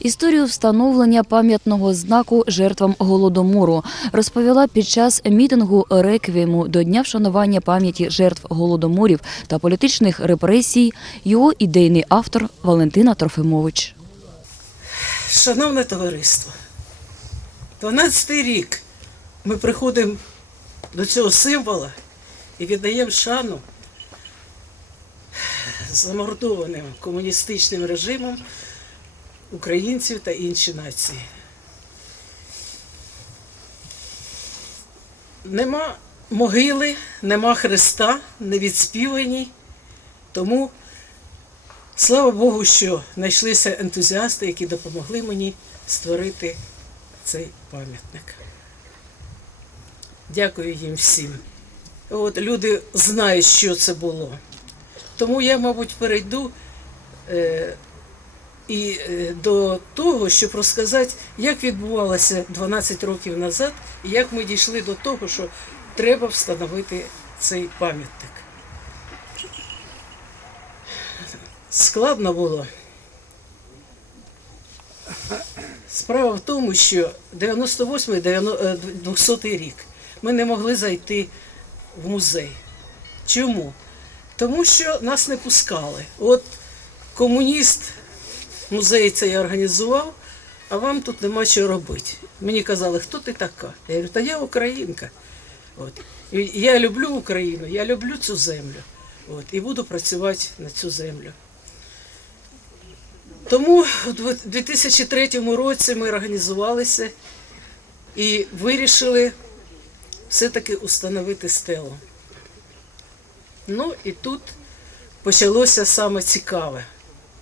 Історію встановлення пам'ятного знаку жертвам голодомору розповіла під час мітингу реквієму до дня вшанування пам'яті жертв голодоморів та політичних репресій його ідейний автор Валентина Трофимович. Шановне товариство, 12-й рік ми приходимо до цього символа і віддаємо шану замордованим комуністичним режимом українців та інші нації. Нема могили, нема Христа, не відспівані, тому Слава Богу, що знайшлися ентузіасти, які допомогли мені створити цей пам'ятник. Дякую їм всім. От люди знають, що це було. Тому я, мабуть, перейду е, і е, до того, щоб розказати, як відбувалося 12 років назад, і як ми дійшли до того, що треба встановити цей пам'ятник. складно було. Справа в тому, що 98-200 рік ми не могли зайти в музей. Чому? Тому що нас не пускали. От комуніст музей цей організував, а вам тут нема чого робити. Мені казали, хто ти така? Я говорю, та я українка. От. І я люблю Україну, я люблю цю землю. От, і буду працювати на цю землю. Тому у 2003 році ми організувалися і вирішили все-таки установити стелу. Ну і тут почалося саме цікаве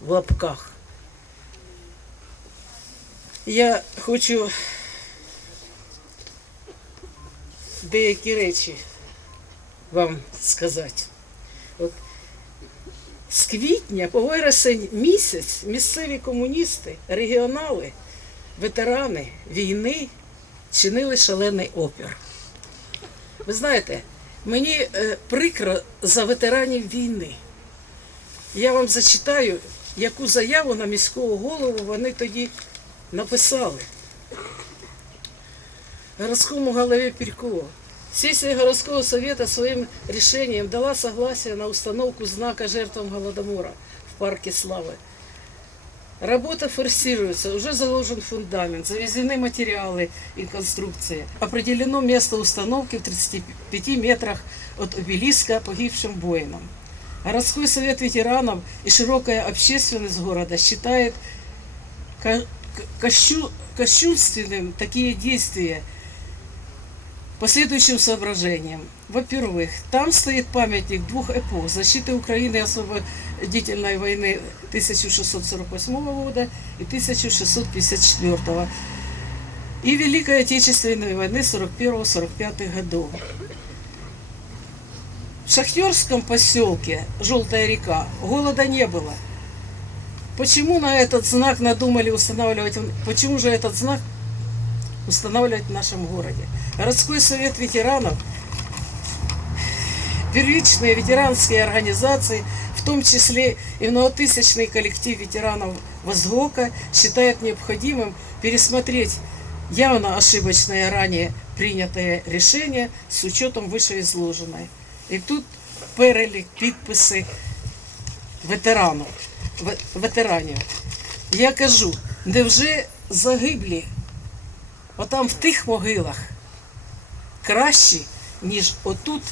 в лапках. Я хочу деякі речі вам сказати. От з квітня по вересень місяць місцеві комуністи, регіонали, ветерани війни чинили шалений опір. Ви знаєте, мені е, прикро за ветеранів війни. Я вам зачитаю, яку заяву на міського голову вони тоді написали. Городскому голове Перькову. Сессия городского совета своим решением дала согласие на установку знака жертвам Голодомора в парке Славы. Работа форсируется, уже заложен фундамент, завезены материалы и конструкции. Определено место установки в 35 метрах от обелиска погибшим воинам. Городской совет ветеранов и широкая общественность города считает ко- к- кощу- кощунственным такие действия по следующим соображениям. Во-первых, там стоит памятник двух эпох защиты Украины освободительной войны 1648 года и 1654 и Великой Отечественной войны 41-45 годов. В шахтерском поселке Желтая река голода не было. Почему на этот знак надумали устанавливать? Почему же этот знак устанавливать в нашем городе? Городской совет ветеранов, первичные ветеранские организации, в том числе и многотысячный коллектив ветеранов Возгока, считает необходимым пересмотреть явно ошибочное ранее принятое решение с учетом вышеизложенной. І тут перелік підписи ветеранів. Ве- ветеранів. Я кажу, невже загиблі отам в тих могилах кращі, ніж отут.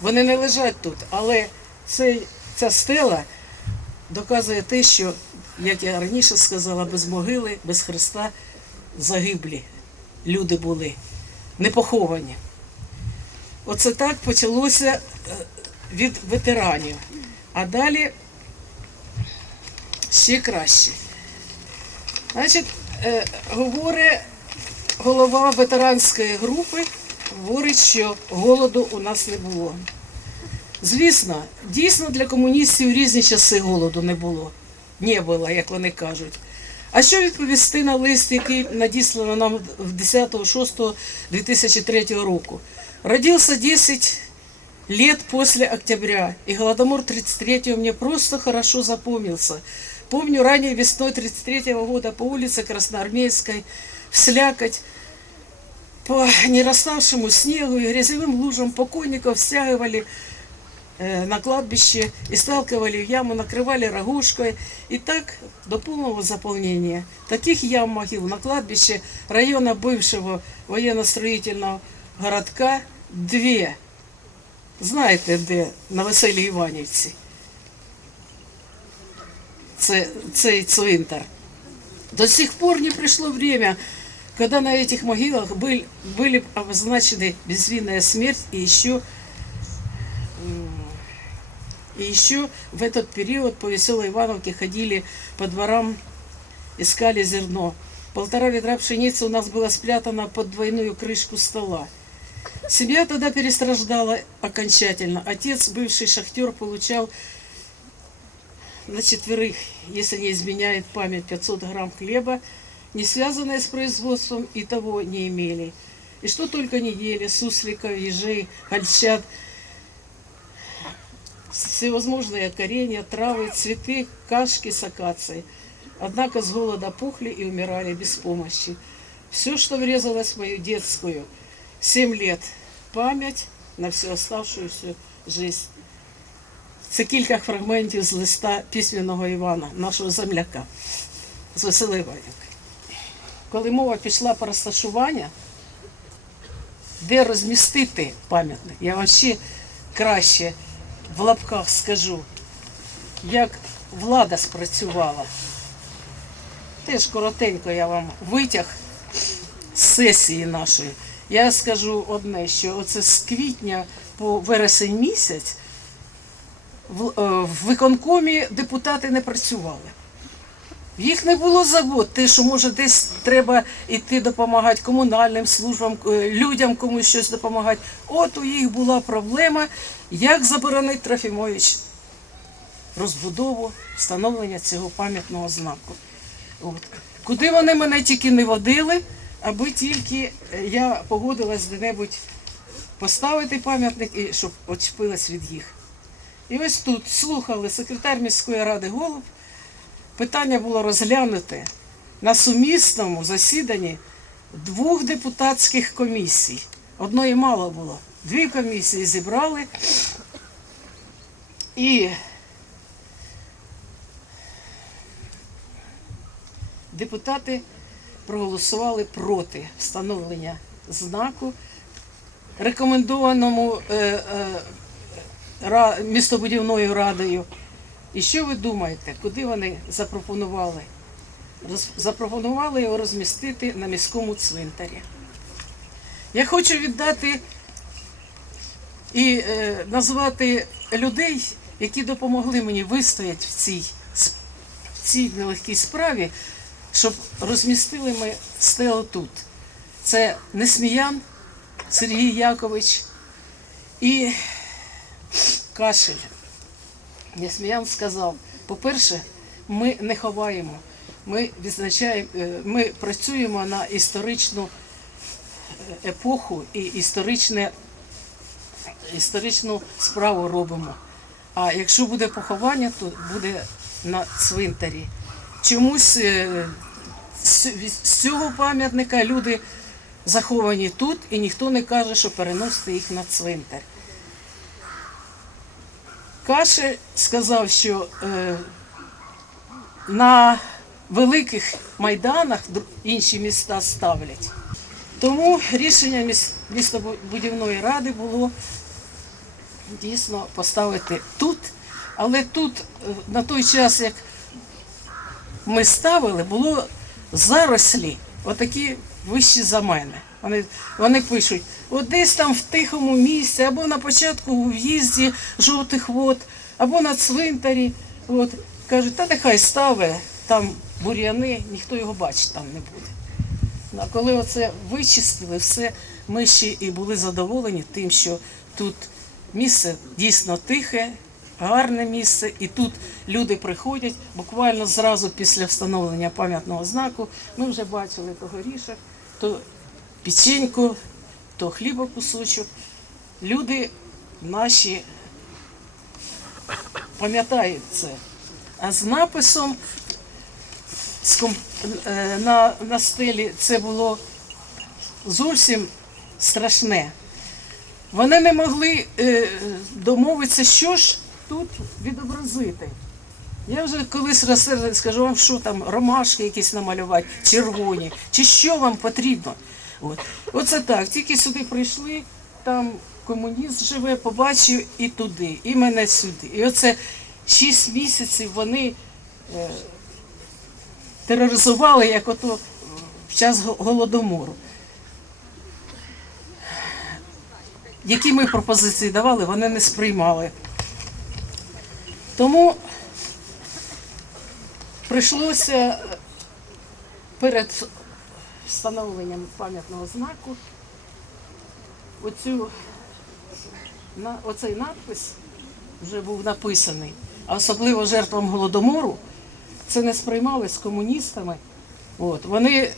Вони не лежать тут, але цей, ця стела доказує те, що, як я раніше сказала, без могили, без Христа загиблі люди були, не поховані. Оце так почалося е, від ветеранів. А далі ще краще. Значить, е, говорить голова ветеранської групи, говорить, що голоду у нас не було. Звісно, дійсно для комуністів різні часи голоду не було. Не було, як вони кажуть. А що відповісти на лист, який надіслано нам в 10.06.2003 року? Родился 10 лет после октября, и Голодомор 33-го мне просто хорошо запомнился, Помню, ранней весной 33 года по улице Красноармейской, в слякоть, по нераставшему снегу и грязевым лужам покойников стягивали э, на кладбище и сталкивали в яму, накрывали рогушкой. И так до полного заполнения. Таких ям могил на кладбище района бывшего военно-строительного городка две. Знаєте, де? На Веселій Іванівці. Це, цей цвинтар. До сих пор не пришло время, когда на этих могилах были, были обозначены безвинная смерть и еще, и еще в этот период по Веселой Ивановке ходили по дворам, искали зерно. Полтора ведра пшеницы у нас было спрятано под двойную крышку стола. Семья тогда перестраждала окончательно. Отец, бывший шахтер, получал на четверых, если не изменяет память, 500 грамм хлеба, не связанное с производством, и того не имели. И что только не ели, сусликов, ежей, гольчат, всевозможные коренья, травы, цветы, кашки с акацией. Однако с голода пухли и умирали без помощи. Все, что врезалось в мою детскую, 7 лет, память на всю оставшуюся жизнь. Це кілька фрагментів з листа письменного Івана, нашого земляка з Іванівки. Коли мова пішла про розташування, де розмістити пам'ятник, я вам ще краще в лапках скажу, як влада спрацювала. Теж коротенько я вам витяг з сесії нашої. Я скажу одне, що оце з квітня по вересень місяць в, е, виконкомі депутати не працювали. Їх не було забот, те, що може десь треба йти допомагати комунальним службам, е, людям комусь щось допомагати. От у їх була проблема, як заборонити Трофімович розбудову, встановлення цього пам'ятного знаку. От. Куди вони мене тільки не водили, аби тільки е, я погодилась де-небудь поставити пам'ятник і щоб очепилась від їх. І ось тут слухали секретар міської ради Голуб. Питання було розглянуте на сумісному засіданні двох депутатських комісій. Одної мало було. Дві комісії зібрали. І депутати проголосували проти встановлення знаку, рекомендованому е, е, містобудівною радою. І що ви думаєте, куди вони запропонували? Запропонували його розмістити на міському цвинтарі. Я хочу віддати і е, назвати людей, які допомогли мені вистояти в цій, в цій нелегкій справі, щоб розмістили ми стелу тут. Це Несміян Сергій Якович і Кашель. Несміян сказав, по-перше, ми не ховаємо, ми відзначаємо, е, ми працюємо на історичну е, епоху і історичне, історичну справу робимо. А якщо буде поховання, то буде на цвинтарі. Чомусь е, з цього пам'ятника люди заховані тут, і ніхто не каже, що переносити їх на цвинтар. Кашель сказав, що е, на великих майданах інші міста ставлять. Тому рішення міс- містобудівної ради було дійсно поставити тут. Але тут е, на той час, як ми ставили, було зарослі, отакі вищі за мене. Вони, вони пишуть, от десь там в тихому місці, або на початку у в'їзді жовтих вод, або на цвинтарі. От, кажуть, та нехай ставить, там бур'яни, ніхто його бачить там не буде. А коли оце вичистили, все, ми ще і були задоволені тим, що тут місце дійсно тихе, гарне місце, і тут люди приходять буквально зразу після встановлення пам'ятного знаку. Ми вже бачили то горішок, то печеньку, то хлібокусочок. Люди наші пам'ятають це. А з написом е, на, на стелі це було зовсім страшне. Вони не могли е, домовитися, що ж тут відобразити. Я вже колись розсердила, скажу вам, що там, ромашки якісь намалювати, червоні, чи що вам потрібно. От. Оце так, тільки сюди прийшли, там комуніст живе, побачив і туди, і мене сюди. І оце шість місяців вони е, тероризували, як ото в час голодомору. Які ми пропозиції давали, вони не сприймали. Тому прийшлося перед встановленням пам'ятного знаку оцю, на, оцей надпис вже був написаний, а особливо жертвам голодомору, це не сприймали з комуністами. От, вони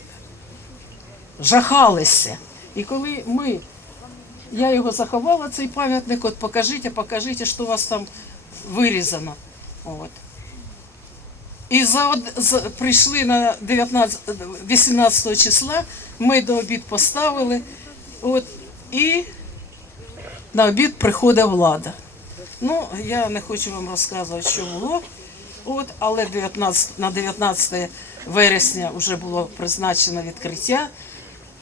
жахалися. І коли ми, я його заховала, цей пам'ятник, от покажіть, покажіть, що у вас там вирізано. От. І за, за, прийшли на 19, 18 числа, ми до обід поставили, от, і на обід приходить влада. Ну, я не хочу вам розказувати, що було. От, але 19, на 19 вересня вже було призначено відкриття.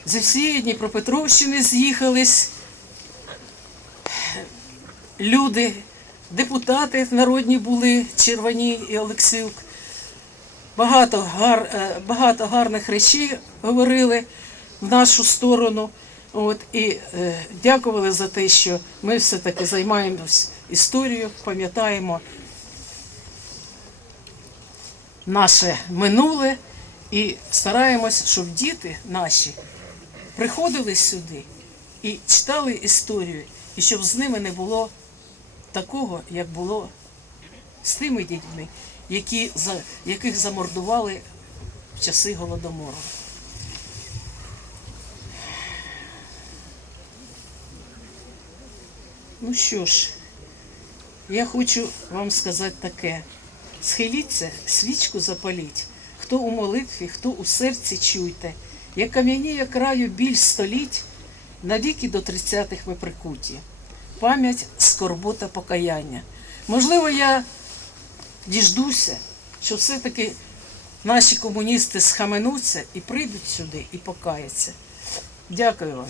Зі всієї Дніпропетровщини з'їхались люди, депутати народні були, Червоні і Олексюк. Багато, гар, е, багато гарних речей говорили в нашу сторону. От, і е, дякували за те, що ми все-таки займаємось історією, пам'ятаємо наше минуле і стараємось, щоб діти наші приходили сюди і читали історію, і щоб з ними не було такого, як було з тими дітьми, які, яких замордували в часи голодомору. Ну що ж, я хочу вам сказати таке. Схиліться, свічку запаліть. Хто у молитві, хто у серці чуйте, як кам'яніє краю біль століть, навіки до тридцятих ви прикуті. Пам'ять, скорбота, покаяння. Можливо, я діждуся, що все-таки наші комуністи схаменуться і прийдуть сюди і покаяться. Дякую вам.